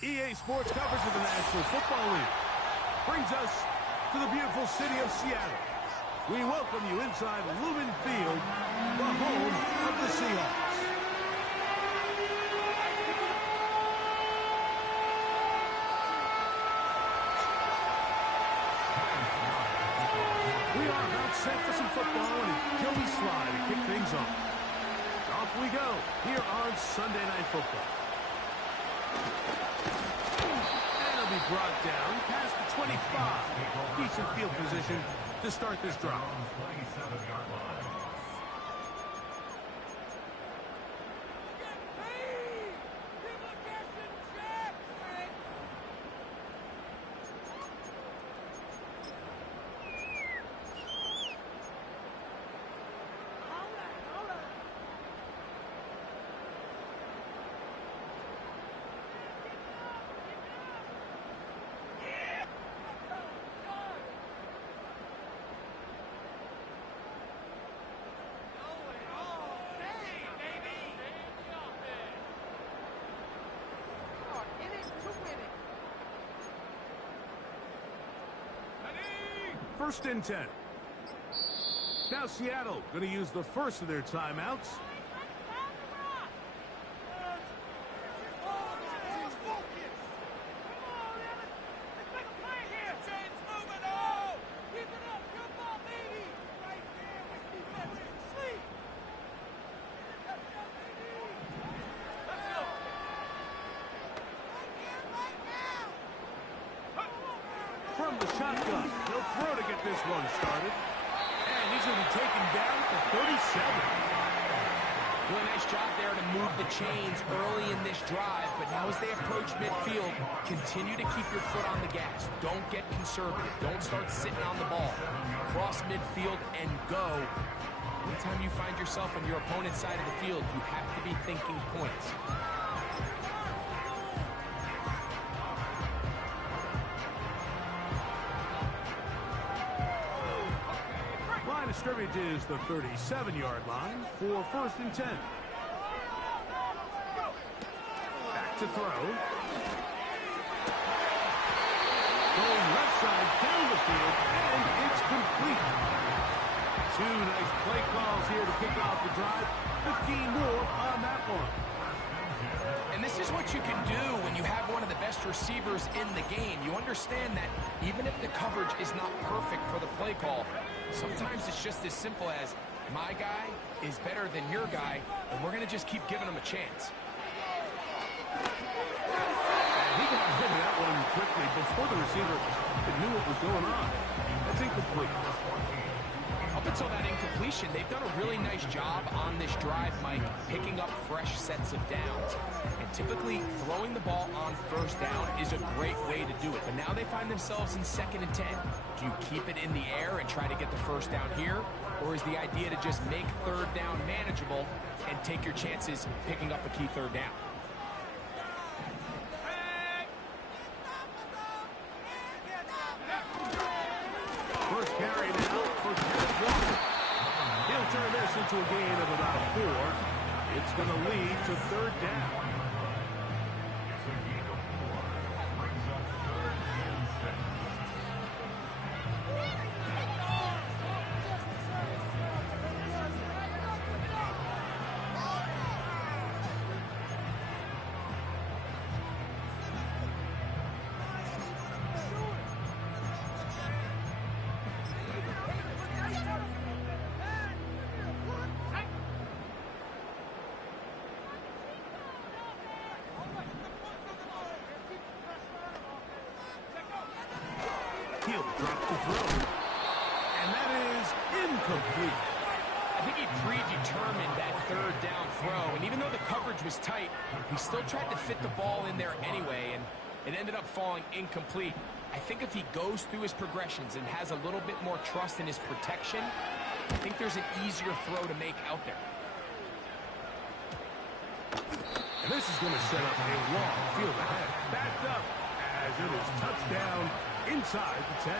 EA Sports coverage of the National Football League brings us to the beautiful city of Seattle. We welcome you inside Lumen Field, the home of the Seahawks. We are about set for some football, and it's Joey Sly to kick things off. Off we go here on Sunday Night Football. And it'll be brought down past the 25. Decent field position to start this drive. First and 10. Now Seattle going to use the first of their timeouts. From the shotgun, he'll throw to get this one started. And he's going to be taken down at the 37. Well, nice job there to move the chains early in this drive, but now as they approach midfield, continue to keep your foot on the gas. Don't get conservative. Don't start sitting on the ball. Cross midfield and go. Anytime you find yourself on your opponent's side of the field, you have to be thinking points. Line of scrimmage is the 37-yard line for first and 10. Back to throw. Going left side down the field, and it's complete. Two nice play calls here to kick off the drive. 15 more on that one. And this is what you can do when you have one of the best receivers in the game. You understand that even if the coverage is not perfect for the play call, sometimes it's just as simple as, my guy is better than your guy, and we're going to just keep giving him a chance. And he got rid of that one quickly before the receiver knew what was going on. That's incomplete. Up until that incompletion, they've done a really nice job on this drive, Mike, picking up fresh sets of downs. And typically, throwing the ball on first down is a great way to do it. But now they find themselves in 2nd and 10. Do you keep it in the air and try to get the first down here? Or is the idea to just make 3rd down manageable and take your chances picking up a key 3rd down? First carry now for Kenneth Walker. He'll turn this into a gain of about 4. It's going to lead to 3rd down. He'll drop the throw. And that is incomplete. I think he predetermined that 3rd down throw, and even though the coverage was tight, he still tried to fit the ball in there anyway, and it ended up falling incomplete. I think if he goes through his progressions and has a little bit more trust in his protection, I think there's an easier throw to make out there. And this is going to set up a long field ahead. Backed up as it is touchdown inside the 10.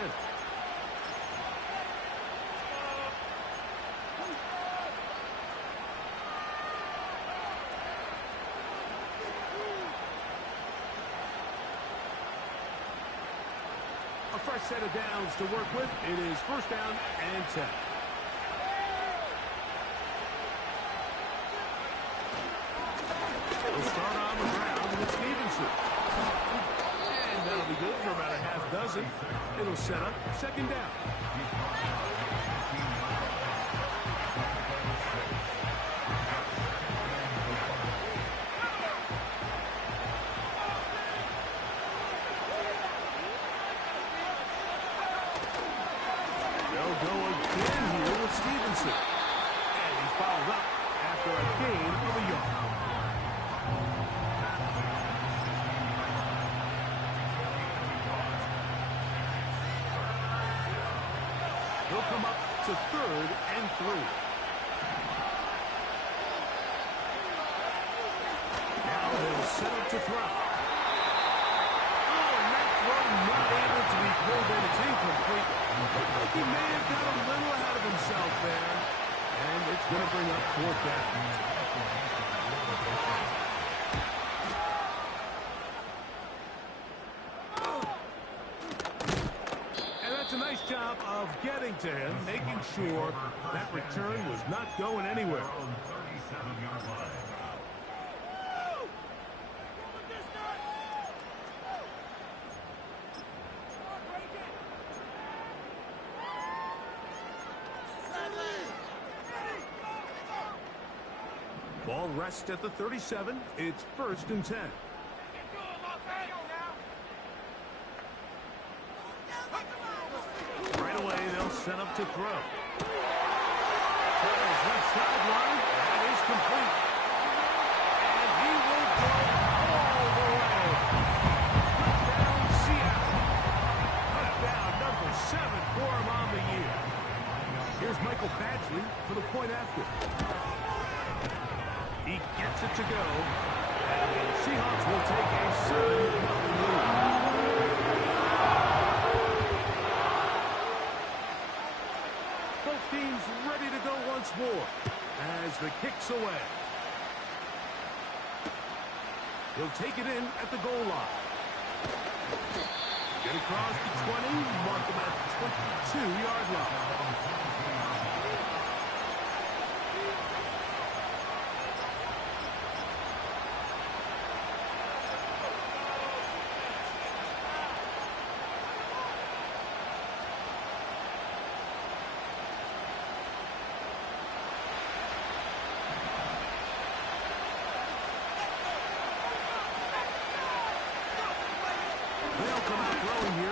fresh set of downs to work with. It is first down and 10. We'll start on the ground with Stevenson. And that'll be good for about a half dozen. It'll set up second down. They'll go again here with Stevenson. And he's followed up after a gain of a yard. He'll come up to 3rd and 3. Now they'll set up to throw. Oh, and that throw not able to be pulled in. It's incomplete. He may have got a little ahead of himself there. And it's going to bring up 4th down. A nice job of getting to him, making sure that return was not going anywhere. Ball rests at the 37. It's 1st and 10. Set up to throw. Left sideline. That is complete. And he will go all the way. Touchdown, Seattle. Touchdown number 7 for him on the year. Here's Michael Badgley for the point after. He gets it to go. And the Seahawks will take a 7-0 lead. Teams ready to go once more as the kick's away. He'll take it in at the goal line. Get across the 20, mark him at the 22-yard line.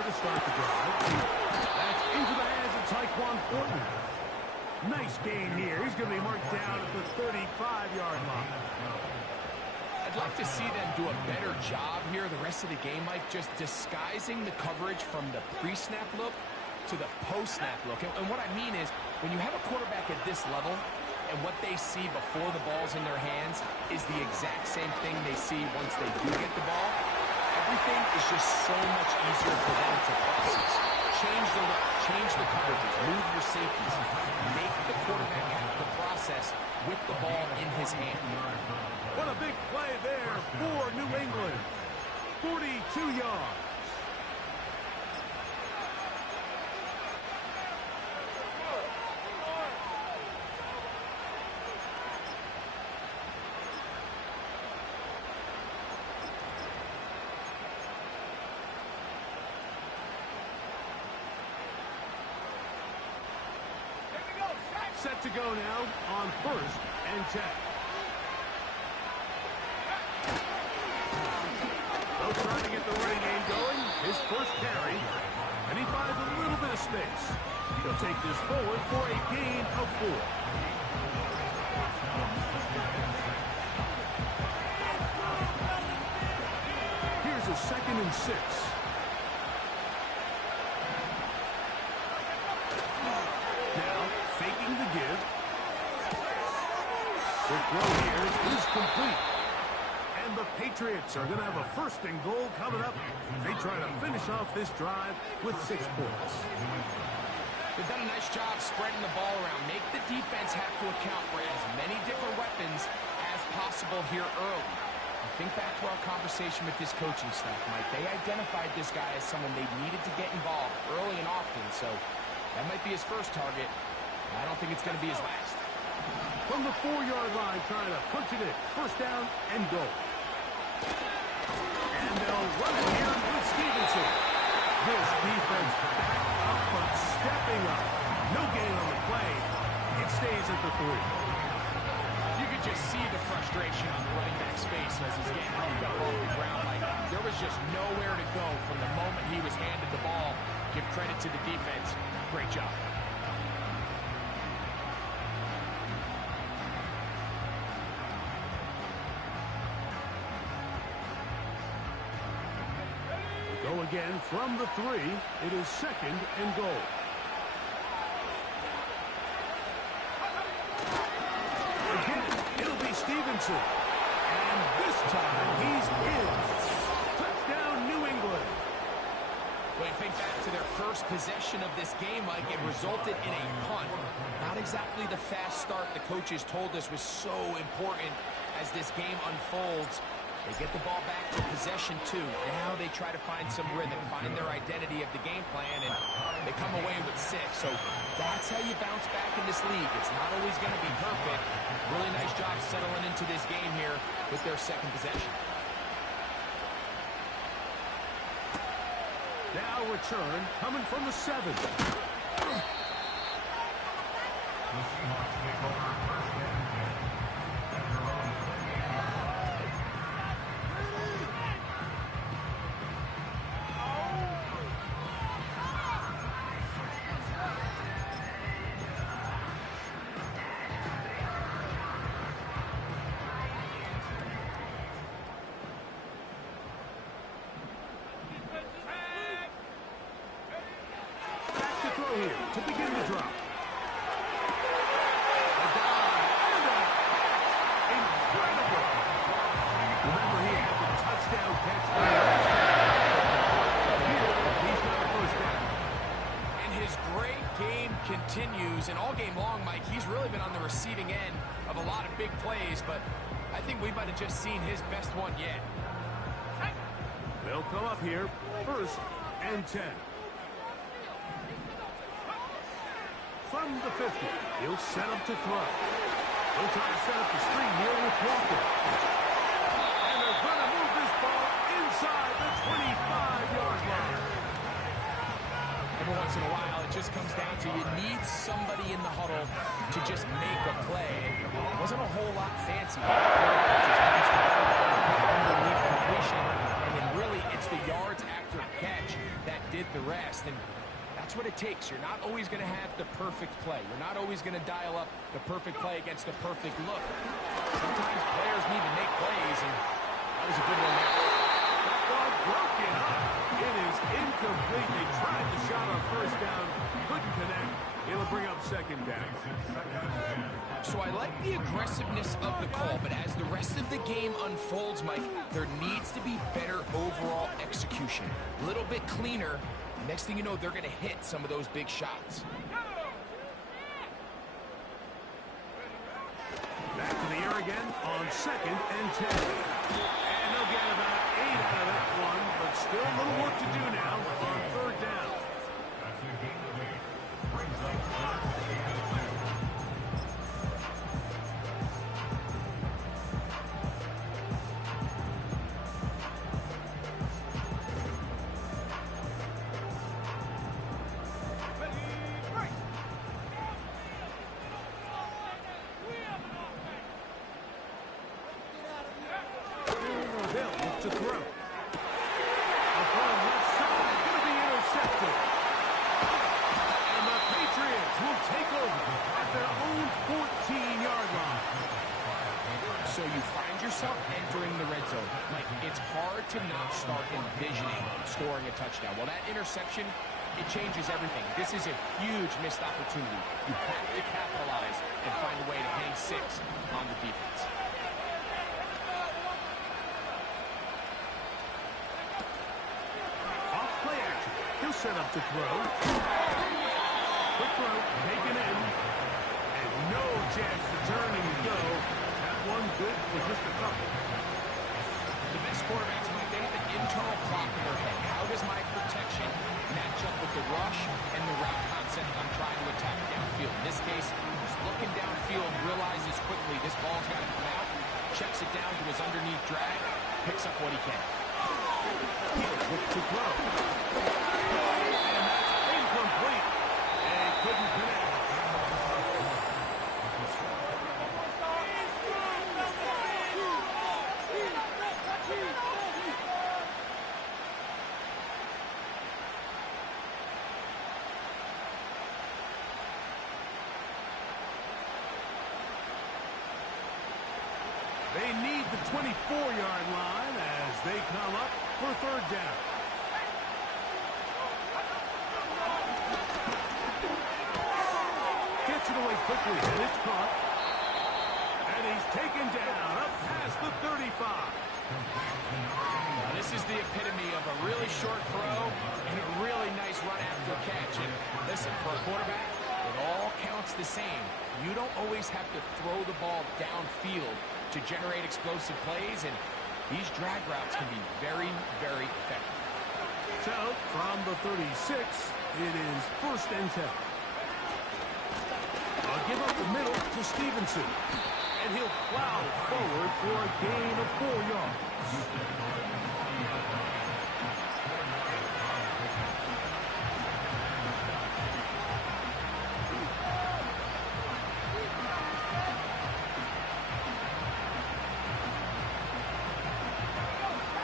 Start the drive. That's into the hands of Tyquan Thornton. Nice gain here. He's going to be marked down at the 35-yard line. I'd like to see them do a better job here the rest of the game, Mike, just disguising the coverage from the pre-snap look to the post-snap look. And what I mean is, when you have a quarterback at this level, and what they see before the ball's in their hands is the exact same thing they see once they do get the ball, everything is just so much easier for them to process. Change the look, change the coverages, move your safeties. Make the quarterback have to process with the ball in his hand. What a big play there for New England. 42 yards. Set to go now on 1st and 10. They'll try to get the running game going. His first carry. And he finds a little bit of space. He'll take this forward for a gain of 4. Here's a 2nd and 6. Give. The throw here is complete. And the Patriots are going to have a 1st and goal coming up. They try to finish off this drive with 6 points. They've done a nice job spreading the ball around. Make the defense have to account for as many different weapons as possible here early. Think back to our conversation with this coaching staff, Mike. They identified this guy as someone they needed to get involved early and often, so that might be his first target. I don't think it's going to be his last. From the 4-yard line, trying to punch it in. First down and goal. And they'll run it here with Stevenson. This defense back up, but stepping up. No gain on the play. It stays at the 3. You could just see the frustration on the running back's face as he's getting helped up off the ground. Like, there was just nowhere to go from the moment he was handed the ball. Give credit to the defense. Great job. Go again from the 3. It is second and goal. Again, it'll be Stevenson. And this time, he's in. Touchdown, New England. When you think back to their first possession of this game, Mike, it resulted in a punt. Not exactly the fast start the coaches told us was so important as this game unfolds. They get the ball back to possession 2. Now they try to find some rhythm, find their identity of the game plan, and they come away with 6. So that's how you bounce back in this league. It's not always going to be perfect. Really nice job settling into this game here with their second possession. Now return coming from the 7. Here to begin the drop. A dive and incredible. Remember, he had the touchdown catch last time. Here, he's got a first down. And his great game continues, and all game long, Mike, he's really been on the receiving end of a lot of big plays, but I think we might have just seen his best one yet. They'll come up here, first and 10. From the 50, he'll set up to throw. He'll try to set up the screen here with Walker. And they're going to move this ball inside the 25-yard line. Every once in a while, it just comes down to you need somebody in the huddle to just make a play. It wasn't a whole lot fancy. Just underneath completion, and then really it's the yards after catch that did the rest. And that's what it takes. You're not always going to have the perfect play. You're not always going to dial up the perfect play against the perfect look. Sometimes players need to make plays, and that was a good one there. That ball broken up. It is incomplete. They tried the shot on first down. Couldn't connect. It'll bring up second down. So I like the aggressiveness of the call, but as the rest of the game unfolds, Mike, there needs to be better overall execution. A little bit cleaner. Next thing you know, they're going to hit some of those big shots. Back to the air again on second and 10. And they'll get about 8 out of that one, but still a little work to do now on third down. To throw. Up on left side, going to be intercepted. And the Patriots will take over at their own 14-yard line. So you find yourself entering the red zone. Mike, it's hard to not start envisioning scoring a touchdown. Well, that interception, it changes everything. This is a huge missed opportunity. You have to capitalize and find a way to hang 6 on the defense. He'll set up to throw. Quick throw, taken in. And no chance to turn and go. That one good for just a couple. most quarterbacks, Mike, they have an internal clock in their head. How does my protection match up with the rush and the route concept I'm trying to attack downfield? In this case, he's looking downfield, realizes quickly this ball's got to come out, checks it down to his underneath drag, picks up what he can. Look to throw. And that's incomplete. And couldn't connect. They need the 24-yard line as they come up for third down. Gets it away quickly, and it's caught. And he's taken down up past the 35. Now, this is the epitome of a really short throw and a really nice run after catch. And listen, for a quarterback, it all counts the same. You don't always have to throw the ball downfield to generate explosive plays, and these drag routes can be very, very effective. So, from the 36, it is 1st and 10. I'll give up the middle to Stevenson. And he'll plow forward for a gain of 4 yards.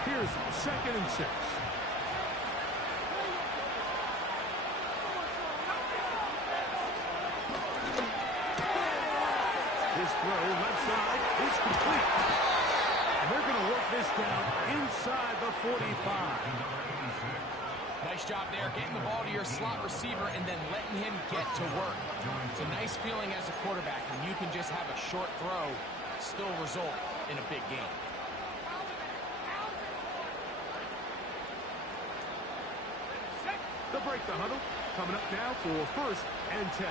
Here's 2nd and 6. His throw left side is complete. And they're going to work this down inside the 45. Nice job there, getting the ball to your slot receiver and then letting him get to work. It's a nice feeling as a quarterback when you can just have a short throw still result in a big game. They'll break the huddle. Coming up now for 1st and 10.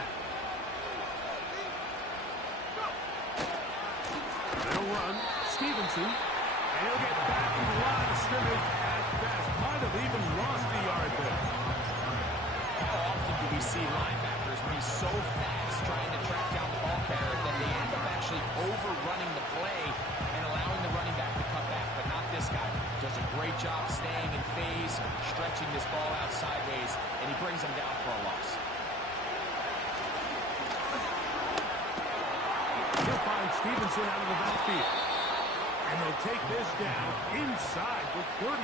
They'll run. Stevenson. And he'll get back to the line of scrimmage at best. Might have even lost a yard there. How often do we see linebackers be so fast trying to track down the ball carrier that they end up actually overrunning the play and allowing the running back to cut back, but not this guy. Does a great job staying in phase, stretching this ball out sideways, and he brings him down for a loss. He'll find Stevenson out of the backfield. And they'll take this down inside the 35.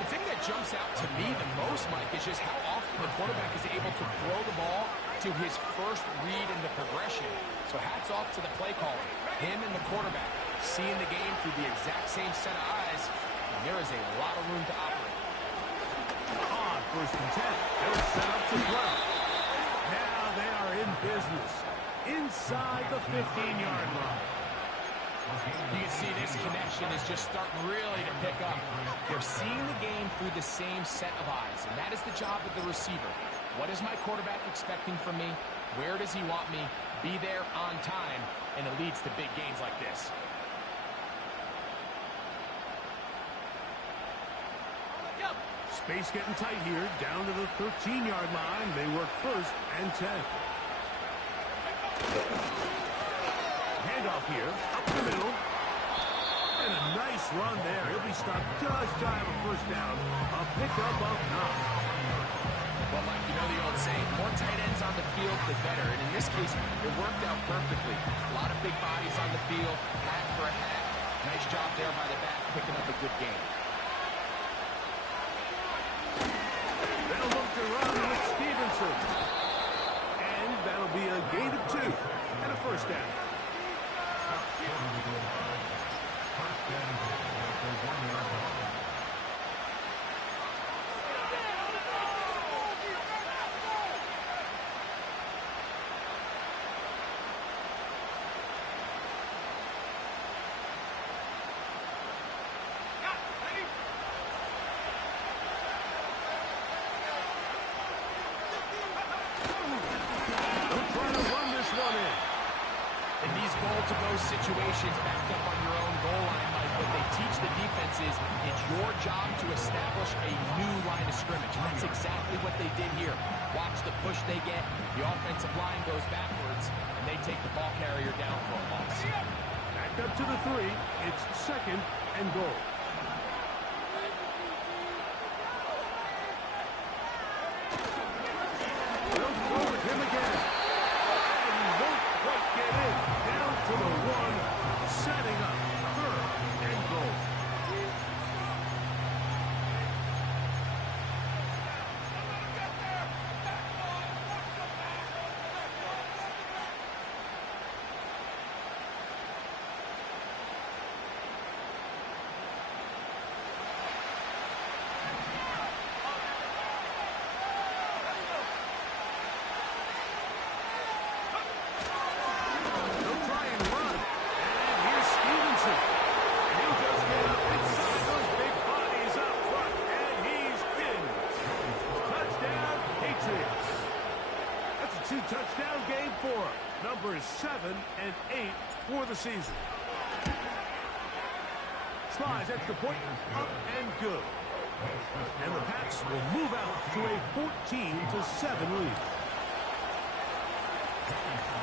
The thing that jumps out to me the most, Mike, is just how often the quarterback is able to throw the ball to his first read in the progression. So hats off to the play caller. Him and the quarterback seeing the game through the exact same set of eyes, and there is a lot of room to operate. On 1st and 10. They'll set up to throw. Now they are in business inside the 15-yard line. You can see this connection is just starting really to pick up. They're seeing the game through the same set of eyes, and that is the job of the receiver. What is my quarterback expecting from me? Where does he want me? Be there on time, and it leads to big gains like this. Space getting tight here, down to the 13-yard line. They work 1st and 10. Handoff here, up the middle. And a nice run there. He'll be stopped just shy of a 1st down. A pickup of 9. Well, Mike, you know the old saying, more tight ends on the field, the better. And in this case, it worked out perfectly. A lot of big bodies on the field, hat for a hat. Nice job there by the back, picking up a good game. They'll look to run with Stevenson. And that'll be a gain of 2 and a 1st down. In these goal-to-go situations backed up on your own goal line, Mike, what they teach the defense is it's your job to establish a new line of scrimmage. And that's exactly what they did here. Watch the push they get. The offensive line goes backwards, and they take the ball carrier down for a loss. Back up to the 3. It's 2nd and goal. They'll throw with him again. And he won't quite get in. Down to the 1. Setting up 3rd and goal. Touchdown game for numbers 7 and 8 for the season. Slides at the point, up and good. And the Pats will move out to a 14-7 lead.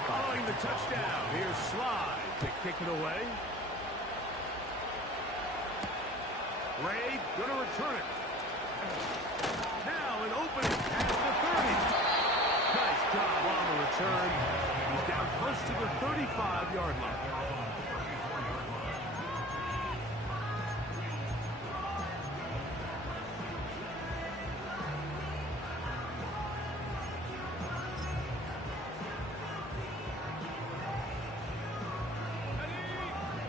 Following the touchdown, here's Slide to kick it away. Ray going to return it. Now an opening at the 30. Nice job on the return. He's down close to the 35-yard line.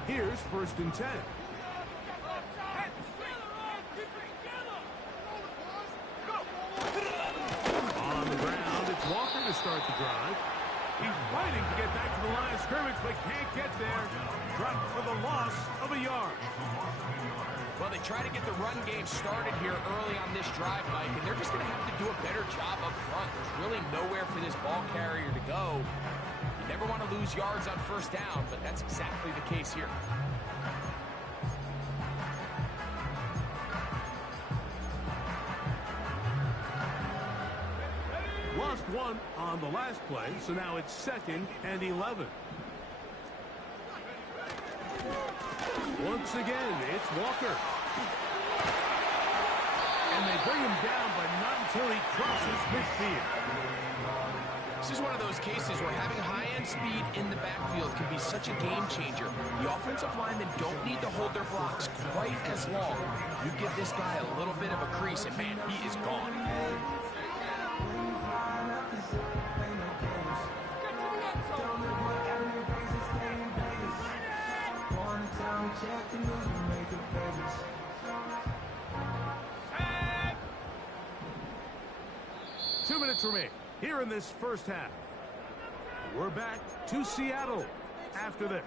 Here's 1st and 10. Walker to start the drive. He's fighting to get back to the line of scrimmage, but can't get there. Dropped for the loss of a yard. Well, they try to get the run game started here early on this drive, Mike, and they're just going to have to do a better job up front. There's really nowhere for this ball carrier to go. You never want to lose yards on 1st down, but that's exactly the case here. Lost 1 on the last play, so now it's 2nd and 11. Once again, it's Walker. And they bring him down, but not until he crosses midfield. This is one of those cases where having high-end speed in the backfield can be such a game changer. The offensive linemen don't need to hold their blocks quite as long. You give this guy a little bit of a crease, and man, he is gone. Two minutes remain here in this 1st half. We're back to Seattle after this.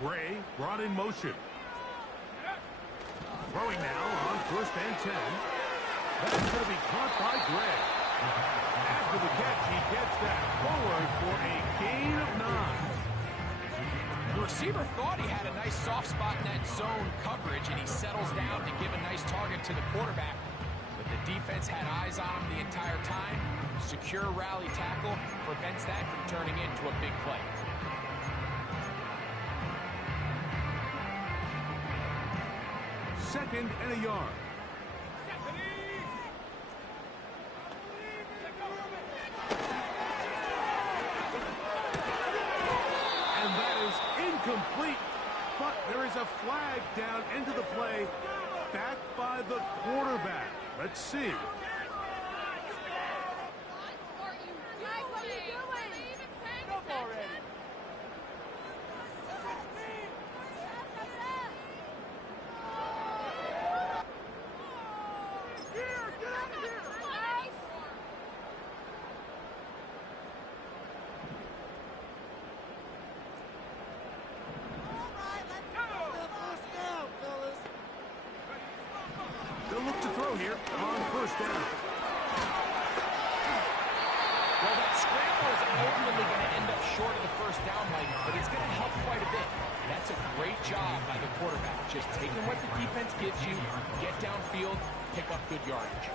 Gray brought in motion. Throwing now on 1st and 10. That's going to be caught by Gray. After the catch, he gets that forward for a gain of 9. The receiver thought he had a nice soft spot in that zone coverage, and he settles down to give a nice target to the quarterback. But the defense had eyes on him the entire time. Secure rally tackle prevents that from turning into a big play. Second and a yard. And that is incomplete. But there is a flag down into the play, backed by the quarterback. Let's see. first down. Well, that scramble is ultimately going to end up short of the first down, Mike, but it's going to help quite a bit. That's a great job by the quarterback. Just taking what the defense gives you, get downfield, pick up good yardage.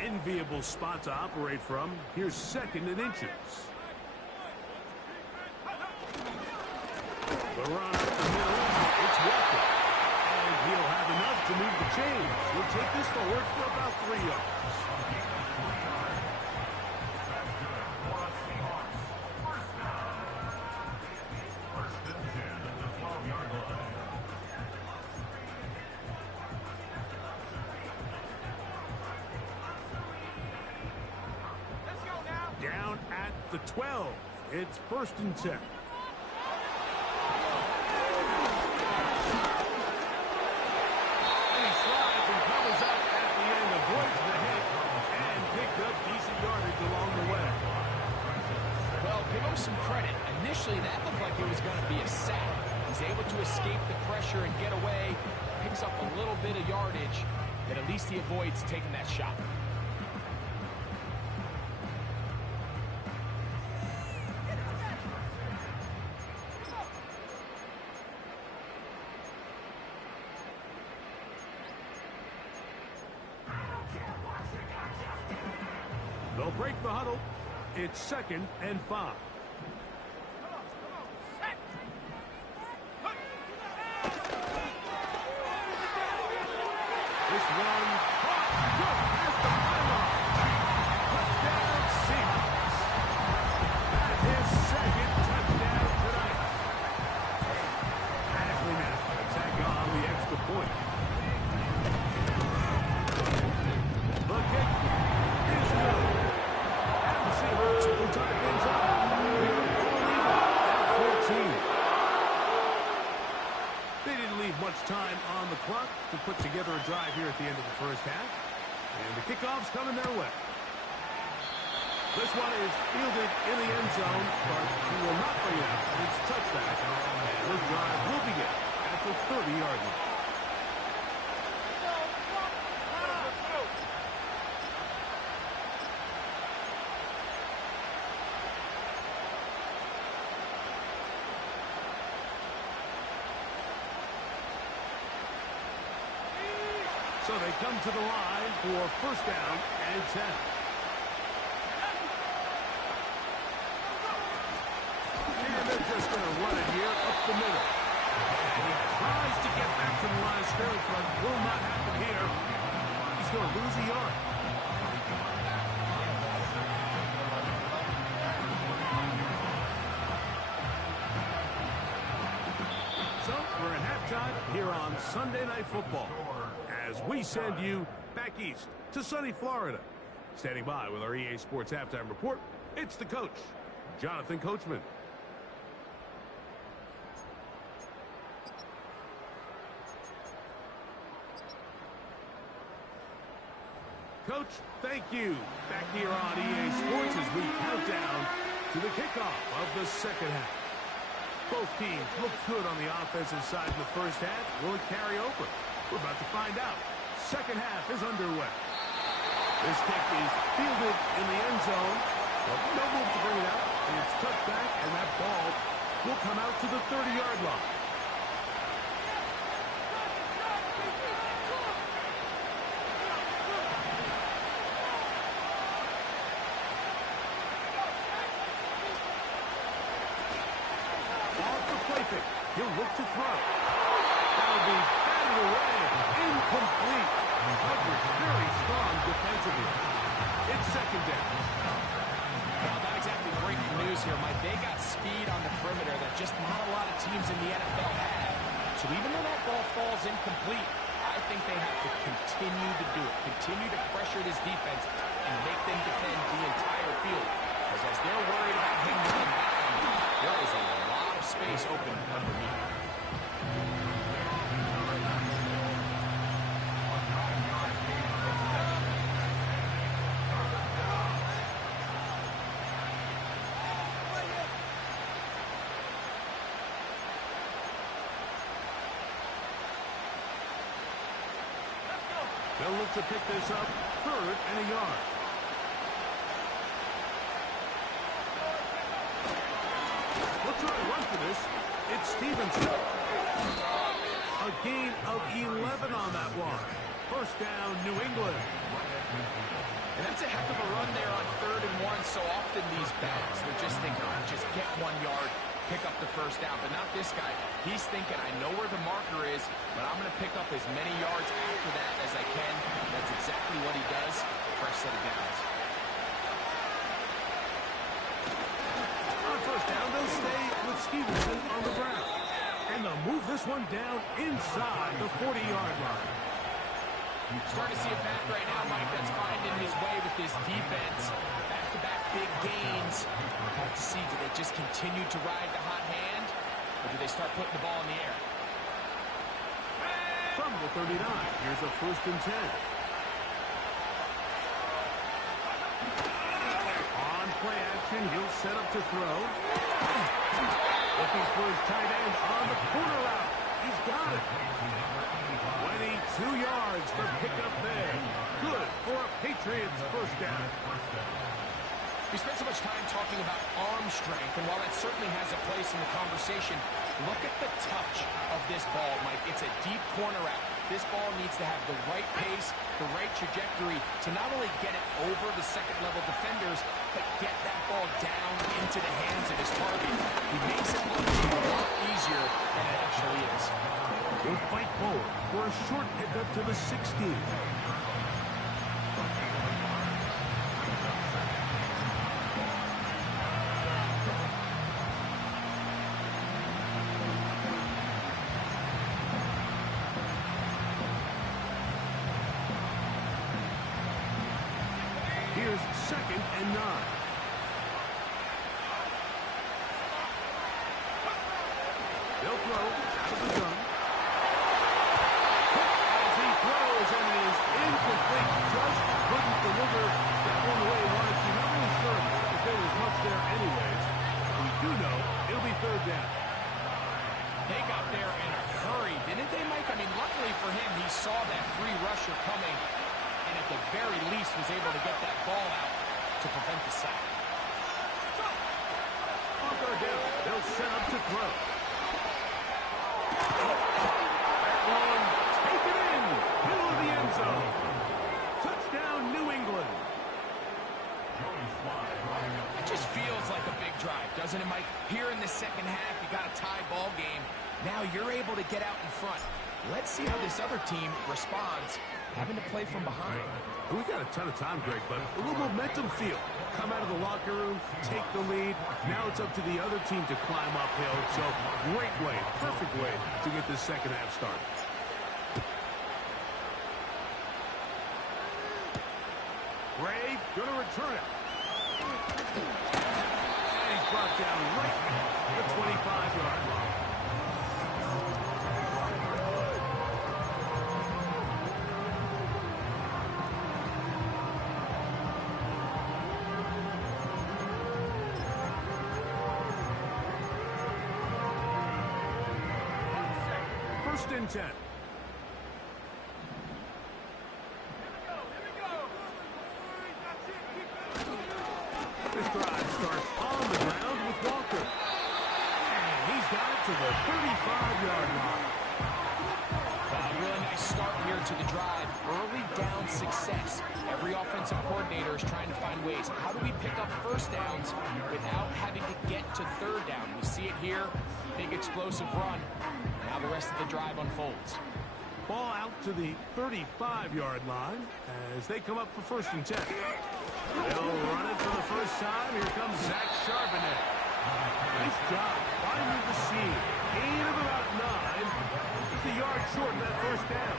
Enviable spot to operate from. Here's second and inches. The run up the middle. It's Walker. And he'll have enough to move the chains. He'll take this forward for about 3 yards. Down at the 12. It's 1st and 10. And he slides and covers up at the end, avoids the hit, and picked up decent yardage along the way. Well, give him some credit. Initially, that looked like it was going to be a sack. He's able to escape the pressure and get away, picks up a little bit of yardage, but at least he avoids taking that shot. They'll break the huddle. It's 2nd and 5. This one caught just past the pylon. Touchdown Seahawks. That's his 2nd touchdown tonight. Ashley now to tack on the extra point. The kick is good. And the Seahawks will tie things up. We're all even at 14. They didn't leave much time on the clock to put together a drive here at the end of the first half. And the kickoff's coming their way. This one is fielded in the end zone, but he will not bring it out. It's touchback. And this drive will begin at the 30-yard line. So they come to the line for 1st down and 10. And they're just going to run it here up the middle. And he tries to get back to the line of scrimmage, but will not happen here. He's going to lose a yard. So we're at halftime here on Sunday Night Football, as we send you back east to sunny Florida. Standing by with our EA Sports Halftime Report, it's the coach, Jonathan Coachman. Coach, thank you. Back here on EA Sports as we count down to the kickoff of the second half. Both teams look good on the offensive side in the first half. Will it carry over? We're about to find out. Second half is underway. This kick is fielded in the end zone. But no move to bring it out. And it's touched back, and that ball will come out to the 30-yard line. Off the play fake. He'll look to throw. That'll be batted away. Incomplete. Coverage very strong defensively. It's 2nd down. Well, not exactly breaking news here, Mike. They got speed on the perimeter that just not a lot of teams in the NFL have. So even though that ball falls incomplete, I think they have to continue to do it. Continue to pressure this defense and make them defend the entire field. Because as they're worried about him running down, there is a lot of space open underneath. They'll look to pick this up, 3rd and a yard. We'll try to run for this. It's Stevenson. A gain of 11 on that one. 1st down, New England. And that's a heck of a run there on 3rd and 1. So often these backs, they're just thinking, oh, just get 1 yard, pick up the 1st down. But not this guy. He's thinking, I know where the marker is, but I'm going to pick up as many yards after that as I can. That's exactly what he does. Fresh set of downs. On 1st down, they'll stay with Stevenson on the ground. And they'll move this one down inside the 40-yard line. Starting to see a back right now, Mike, that's finding his way with this defense. Back-to-back big gains. Have to see, do they just continue to ride the hot hand, or do they start putting the ball in the air? From the 39, here's a 1st and 10. On play action, he'll set up to throw. Looking for his tight end on the corner route. He's got it. 22 yards for pickup there. Good for a Patriots 1st down. We spent so much time talking about arm strength, and while that certainly has a place in the conversation, look at the touch of this ball, Mike. It's a deep corner route. This ball needs to have the right pace, the right trajectory to not only get it over the second-level defenders, but get that ball down into the hands of his target. He makes it look a lot easier than it actually is. He'll fight forward for a short pickup to the 16. Here's 2nd and 9. They'll throw out of the gun. As he throws, and it is incomplete. Just couldn't deliver that one the way he wanted to. Not really sure if there was much there anyways. We do know it'll be 3rd down. They got there in a hurry, didn't they, Mike? I mean, luckily for him, he saw that free rusher coming, and at the very least was able to get that ball out to prevent the sack. On 3rd down, they'll set up to throw. That one, take it in, middle of the end zone. Touchdown, New England. It just feels like a big drive, doesn't it, Mike? Here in the second half, you got a tie ball game. Now you're able to get out in front. Let's see how this other team responds, having to play from behind. We got a ton of time, Greg, but a little momentum feel. Come out of the locker room, take the lead. Now it's up to the other team to climb uphill. So great way, perfect way to get this second half started. Ray going to return it. And he's brought down right at the 25-yard line. First and 10. This drive starts on the ground with Walker. And he's got it to the 35-yard line. A really nice start here to the drive. Early down success. Every offensive coordinator is trying to find ways. How do we pick up 1st downs without having to get to 3rd down? We see it here. Big explosive run. Now the rest of the drive unfolds. Ball out to the 35-yard line as they come up for 1st and 10. They'll run it for the first time. Here comes Zach Charbonnet. Nice job finding the seam. Gain of about 9. Just a yard short of that 1st down.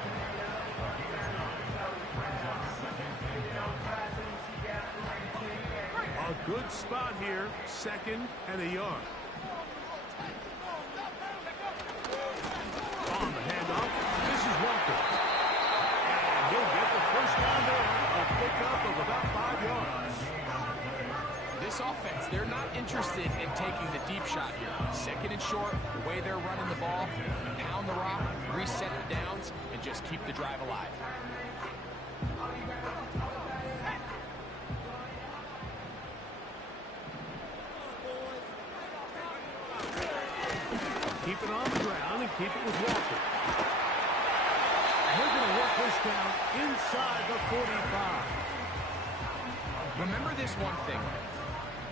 A good spot here. 2nd and a yard. On the handoff, this is Walker. And he'll get the 1st down there. A pickup of about 5 yards. This offense, they're not interested in taking the deep shot here. 2nd and short, the way they're running the ball, pound the rock, reset the downs, and just keep the drive alive. keep it on the ground and keep it with Walker. And they're going to work this down inside the 45. Remember this one thing.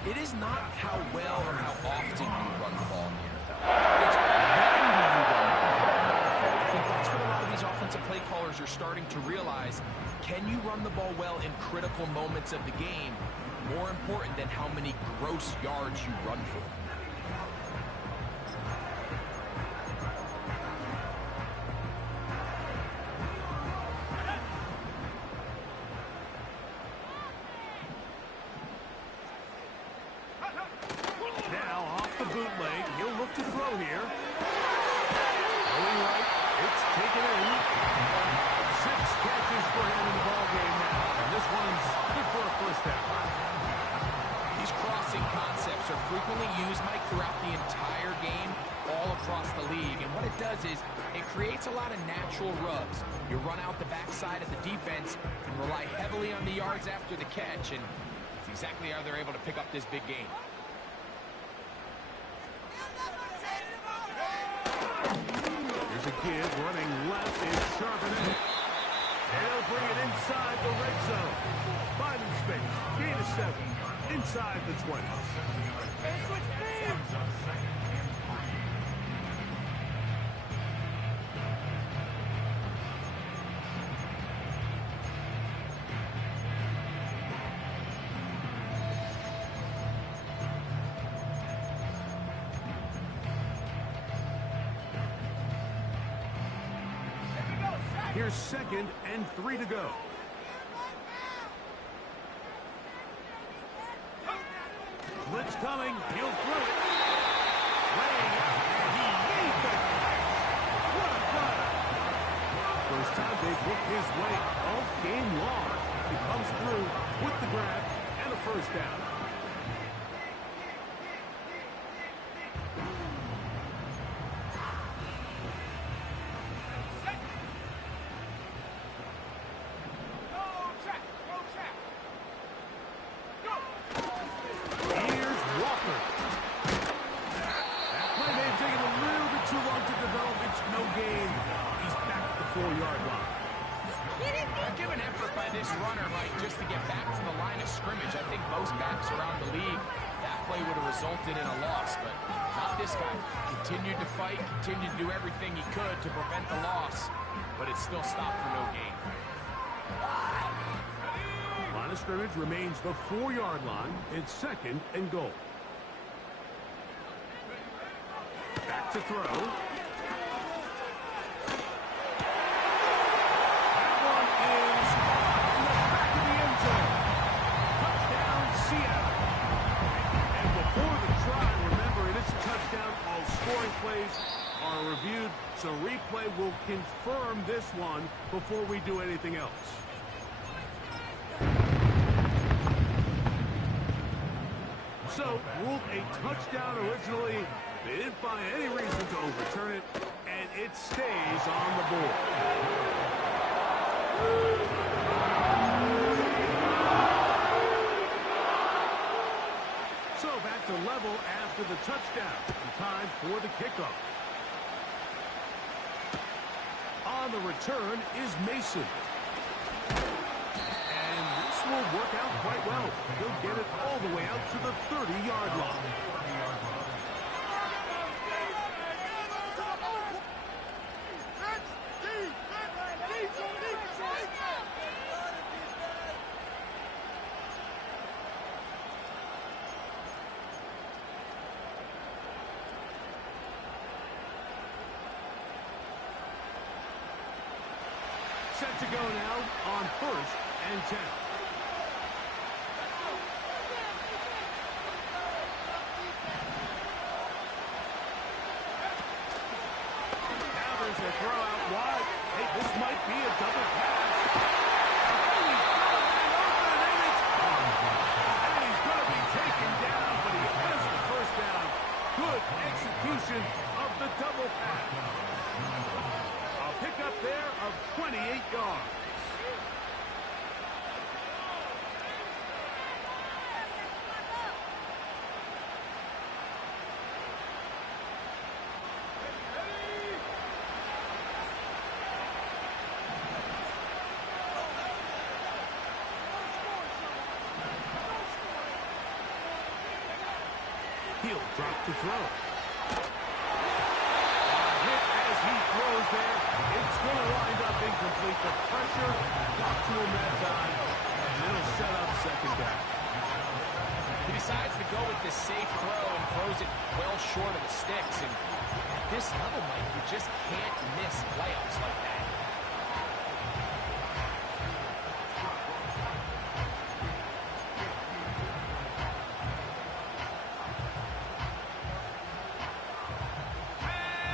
It is not how well or how often you run the ball in the NFL. It's when you run the ball in the NFL. I think that's what a lot of these offensive play callers are starting to realize. Can you run the ball well in critical moments of the game? More important than how many gross yards you run for. Now off the bootleg, he'll look to throw here. Going right, it's taken in. 6 catches for him in the ball game now. And this one's good for a first down. These crossing concepts are frequently used, Mike, throughout the entire game, all across the league. And what it does is it creates a lot of natural rubs. You run out the backside of the defense and rely heavily on the yards after the catch. And it's exactly how they're able to pick up this big game. Here's a kid running left. It's Charbonnet. And he'll bring it inside the red zone. Finding space. Gain of 7. Inside the 20. Here's 2nd and 3 to go. Blitz coming. He'll throw it. Laying out, and he made the catch. What a gun. First time they've worked his way all game long. He comes through with the grab and a first down. Resulted in a loss, but not this guy. Continued to fight, continued to do everything he could to prevent the loss, but it still stopped for no gain. Line of scrimmage remains the 4-yard line. It's 2nd and goal. Back to throw. That one is in the back of the end zone. Touchdown, Seattle. For the try, remember, it is a touchdown. All scoring plays are reviewed, so replay will confirm this one before we do anything else. So, ruled a touchdown originally. They didn't find any reason to overturn it, and it stays on the board. So back to level after the touchdown. Time for the kickoff. On the return is Mason. And this will work out quite well. He'll get it all the way out to the 30-yard line. Set to go now on 1st and 10. Now there's a throw out wide. Hey, this might be a double pass. Oh, he's open, and it's and he's going to be taken down, but he has the first down. Good execution of the double pass. Pick up there of 28 yards. He'll drop to throw. Hit as he throws there. It's going to wind up incomplete. The pressure got to him that time, and it'll set up second down. He decides to go with the safe throw and throws it well short of the sticks. And at this level, Mike, you just can't miss layups like that.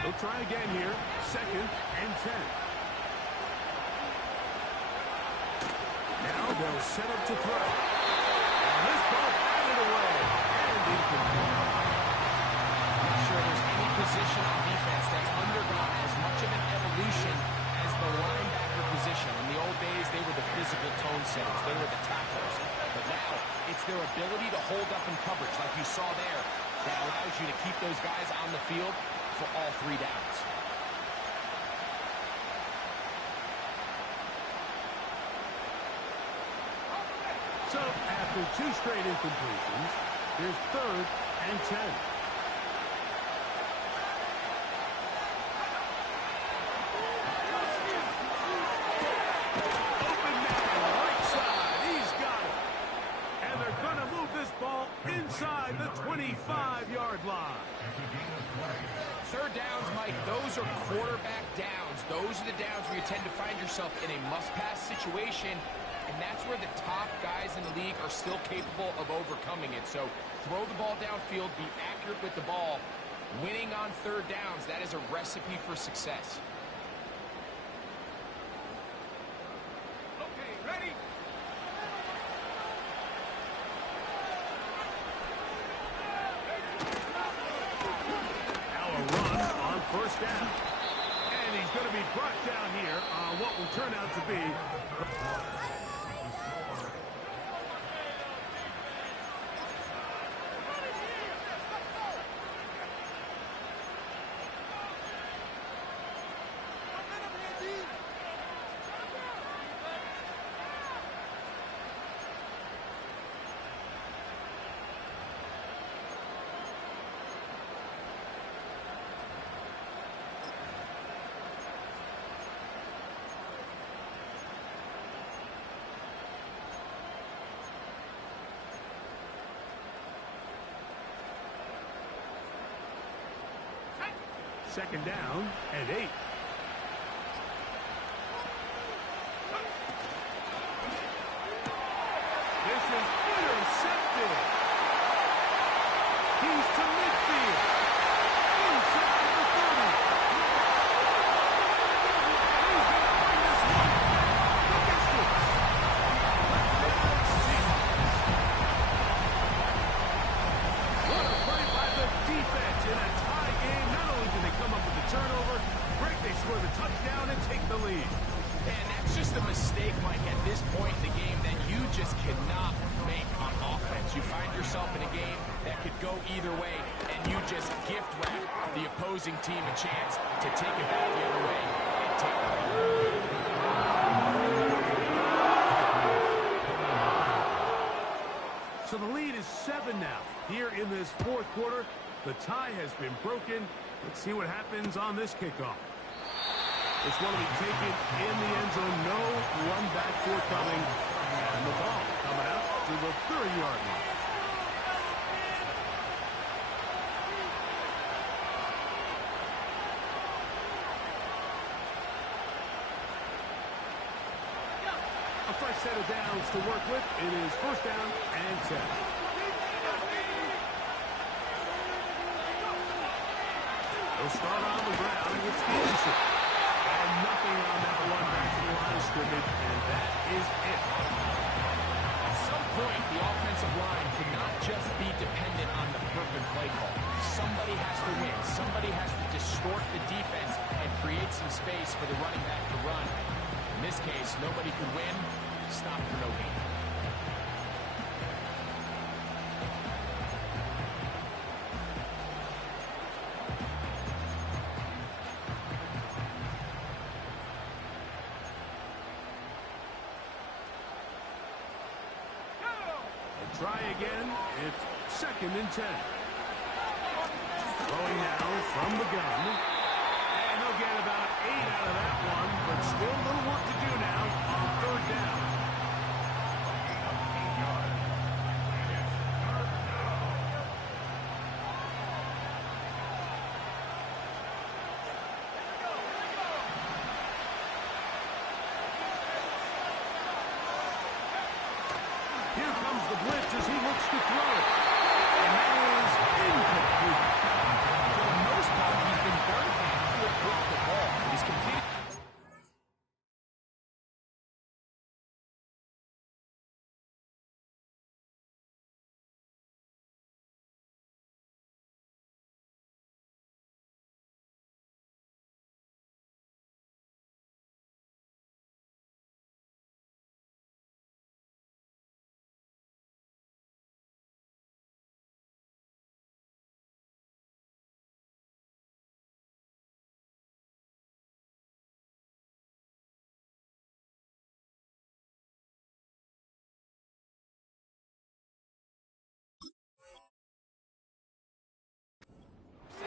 They'll try again here. 2nd and 10. Now they'll set up to throw. And this ball batted away. And incomplete. I'm not sure there's any position on defense that's undergone as much of an evolution as the linebacker position. In the old days, they were the physical tone setters. They were the tacklers. But now, it's their ability to hold up in coverage, like you saw there, that allows you to keep those guys on the field for all 3 downs. So, after 2 straight incompletions, here's 3rd and 10. Open man, right side. He's got it. And they're going to move this ball inside the 25-yard line. 3rd downs, Mike, those are quarterback downs. Those are the downs where you tend to find yourself in a must-pass situation, and that's where the top guys in the league are still capable of overcoming it. So throw the ball downfield, be accurate with the ball. Winning on 3rd downs, that is a recipe for success. Okay, ready? Now a run on 1st down. And he's going to be brought down here on what will turn out to be second down and 8. This is intercepted. He's to midfield. Inside the 30. He's going to bring this one back the distance. What a play by the defense in a tie game. Not only did they come up with the turnover, great, they score the touchdown and take the lead. And that's just a mistake, Mike, at this point in the game that you just cannot make on offense. You find yourself in a game that could go either way, and you just gift wrap the opposing team a chance to take it back the other way and take the lead. So the lead is 7 now. Here in this 4th quarter, the tie has been broken. Let's see what happens on this kickoff. This one will be taken in the end zone. No run back forthcoming. And the ball coming out to the 30-yard line. A fresh set of downs to work with. It is 1st down and 10. They'll start on the ground with Stevenson. And nothing on that one back to the line of scrimmage, and that is it. At some point, the offensive line cannot just be dependent on the perfect play call. Somebody has to win. Somebody has to distort the defense and create some space for the running back to run. In this case, nobody could win. Stop for no gain. Try again. It's 2nd and 10. Throwing now from the gun. And they'll get about 8 out of that one, but still a little work to do now on third down. Here comes the blitz as he looks to throw. And that is incomplete. For the most part, he's been very accurate with the ball. He's completed.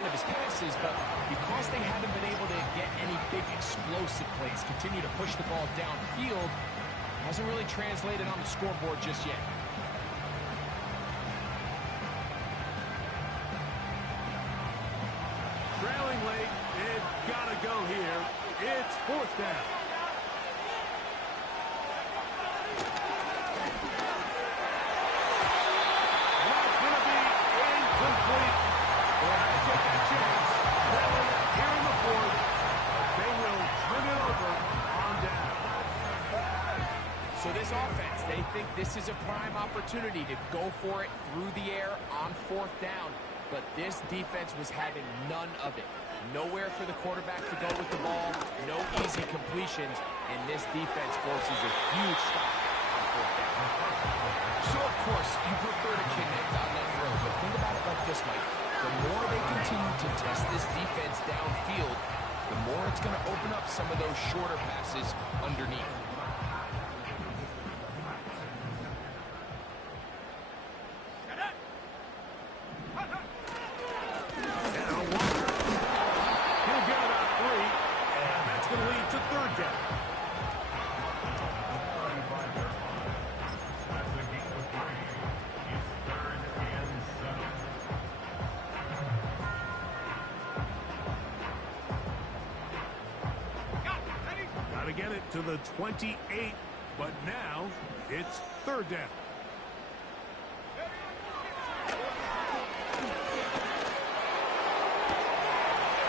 Of his passes, but because they haven't been able to get any big explosive plays, continue to push the ball downfield, hasn't really translated on the scoreboard just yet. Trailing late, they've got to go here. It's fourth down. That's going to be incomplete. They'll have to take that chance. Trailing here in the fourth. They will turn it over on down. So this offense, they think this is a prime opportunity to go for it through the air on fourth down. But this defense was having none of it. Nowhere for the quarterback to go with the ball, no easy completions, and this defense forces a huge stop on fourth down. So, of course, you prefer to connect on that throw, but think about it like this, Mike. The more they continue to test this defense downfield, the more it's going to open up some of those shorter passes underneath. Get it to the 28, but now it's third down.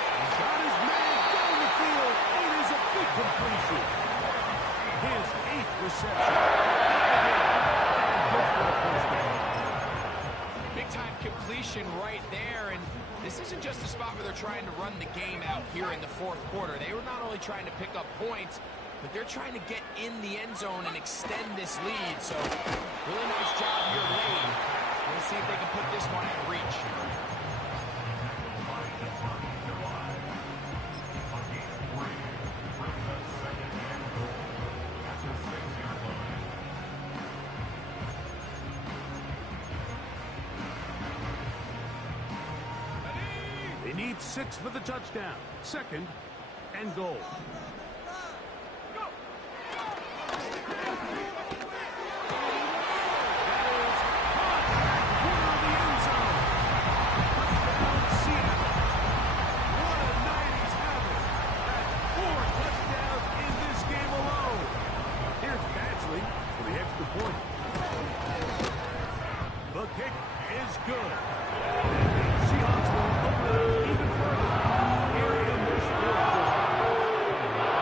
He's got his man down the field. It is a big completion. His 8th reception. And good for the first down. Big time completion right there, and this isn't just a spot where they're trying to run the game out here in the fourth quarter. They were not only trying to pick up points, but they're trying to get in the end zone and extend this lead. So, really nice job here late. Let's see if they can put this one at reach. They need 6 for the touchdown. Second and goal. The kick is good. The Seahawks will open it even further here in this fourth quarter.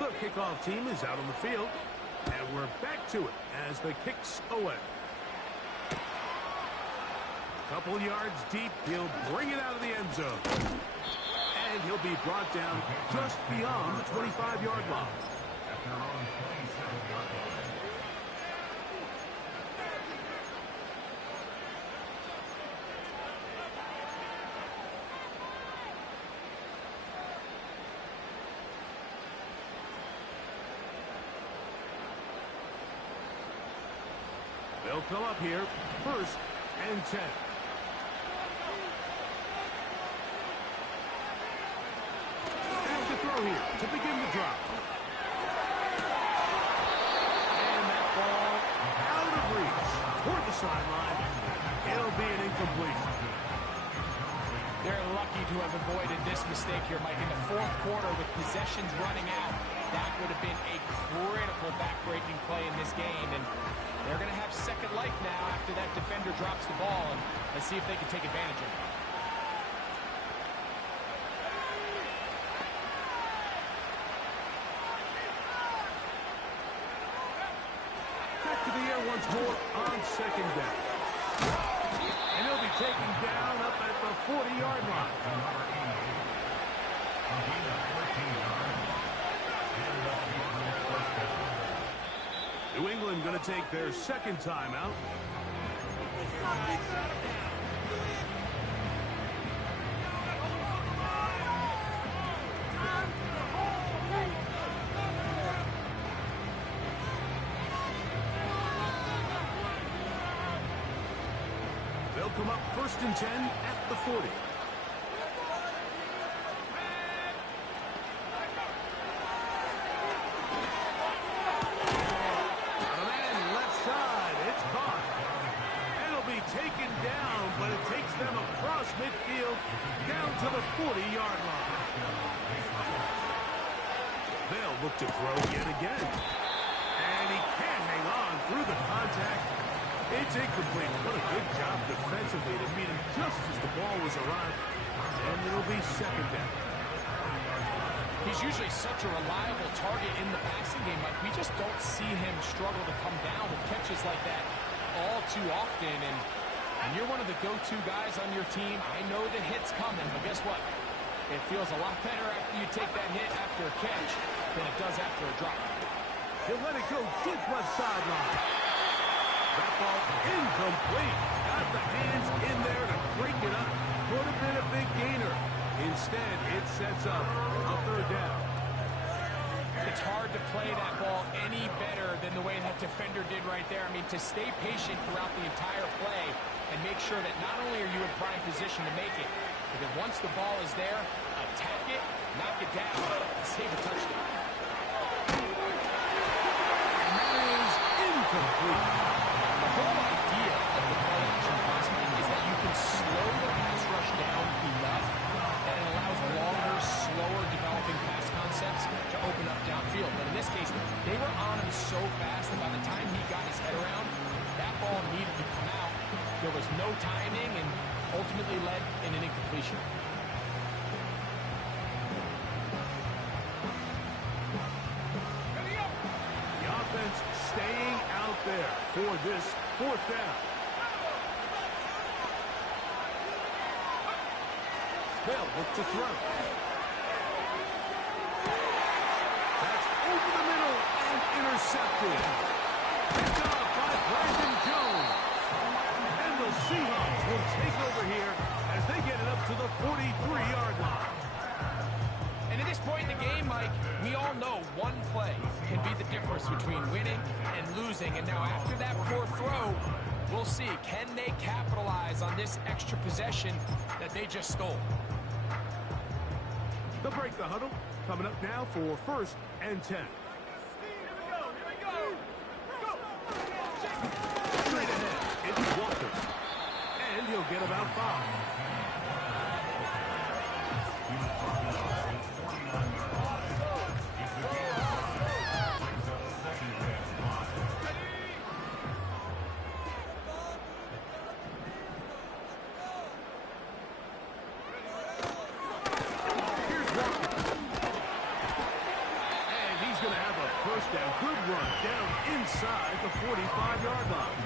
The kickoff team is out on the field, and we're back to it as the kick's away. Couple yards deep, he'll bring it out of the end zone. And he'll be brought down just beyond the 25-yard line. They'll come up here, 1st and 10. here to begin the drive. And that ball out of reach toward the sideline. It'll be an incomplete. They're lucky to have avoided this mistake here, Mike. In the fourth quarter, with possessions running out, that would have been a critical back-breaking play in this game. And they're going to have second life now after that defender drops the ball. And let's see if they can take advantage of it. Back to the air once more on second down. And he'll be taken down up at the 40-yard line. New England going to take their second timeout. They'll come up 1st and 10 at the 40. Taken down, but it takes them across midfield down to the 40-yard line. They'll look to throw yet again. And he can't hang on through the contact. It's incomplete. What a good job defensively to meet him just as the ball was arrived. And it'll be second down. He's usually such a reliable target in the passing game. Like, we just don't see him struggle to come down with catches like that all too often. And you're one of the go-to guys on your team. I know the hit's coming, but guess what? It feels a lot better after you take that hit after a catch than it does after a drop. He'll let it go deep left sideline. That ball incomplete. Got the hands in there to break it up. Could have been a big gainer. Instead, it sets up a third down. It's hard to play that ball any better than the way that defender did right there. I mean, to stay patient throughout the entire play and make sure that not only are you in prime position to make it, but that once the ball is there, attack it, knock it down, and save a touchdown. And that is incomplete. The whole idea of the play action pass is that you can slow the pass rush down enough that it allows longer, slower developing pass concepts to open up downfield. But in this case, they were on him so fast that by the time he got his head around, that ball needed to come out. There was no timing and ultimately led in an incompletion. The offense staying out there for this fourth down. They'll look to throw. That's over the middle and intercepted. Picked off by Brandon Jones. And the Seahawks will take over here as they get it up to the 43-yard line. And at this point in the game, Mike, we all know one play can be the difference between winning and losing. And now after that poor throw, we'll see, can they capitalize on this extra possession that they just stole? They'll break the huddle. Coming up now for 1st and 10. Straight ahead, it's Walker. And he'll get about 5. Good run down inside the 45-yard line.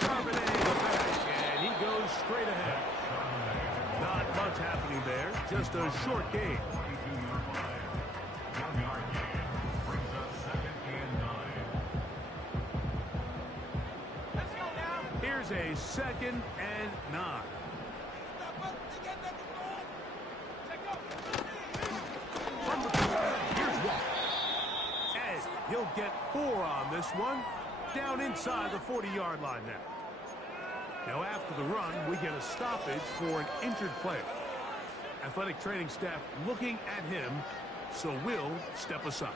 Charbonnet in the back, and he goes straight ahead. Not much happening there, just a short gain. Here's a 2nd and 9. From He'll get 4 on this one. Down inside the 40-yard line now. Now after the run, we get a stoppage for an injured player. Athletic training staff looking at him, so we'll step aside.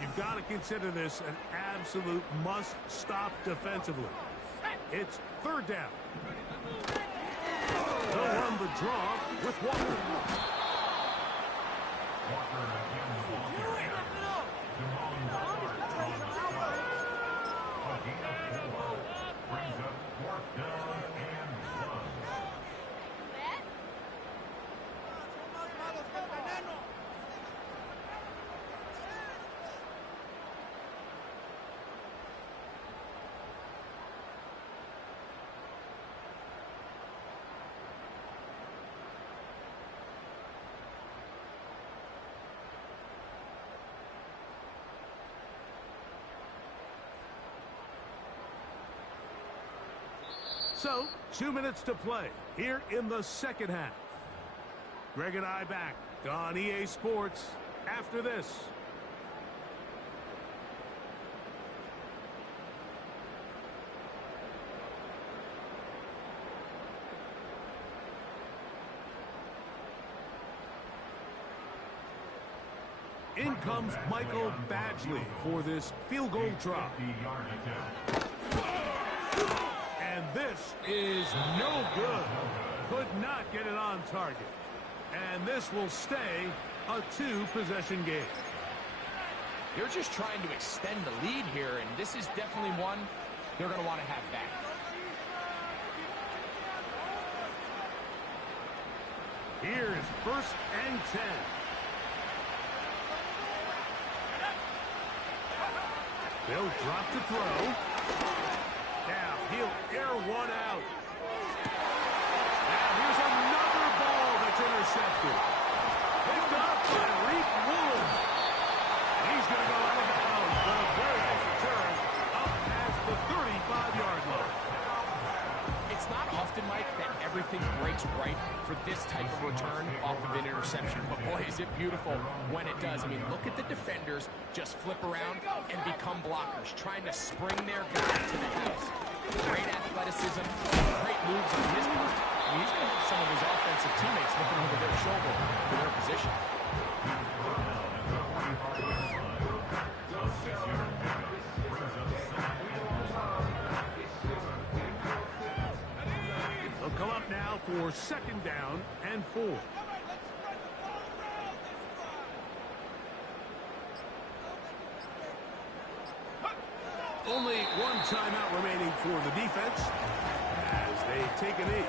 You've got to consider this an absolute must-stop defensively. It's 3rd down. They'll run the draw with Walker. Brings up 4th down and 1. So, 2 minutes to play here in the second half. Greg and I back on EA Sports after this. In comes Michael Badgley for this field goal drop. And this is no good. Could not get it on target. And this will stay a 2-possession game. They're just trying to extend the lead here, and this is definitely one they're going to want to have back. Here's 1st and 10. They'll drop to throw. Now he'll air one out. Now here's another ball that's intercepted. Picked up by Reed Williams. He's going to go out of bounds, but a very nice return up past the 35-yard line. It's not often, Mike, that everything breaks right for this type of return off of an interception. But boy, is it beautiful when it does. I mean, look at the defenders just flip around and become blockers, trying to spring their guy to the house. Great athleticism, great moves on his part. I mean, he's going to have some of his offensive teammates looking over their shoulder for their position. They'll come up now for 2nd down and 4. Only one timeout remaining for the defense as they take a knee.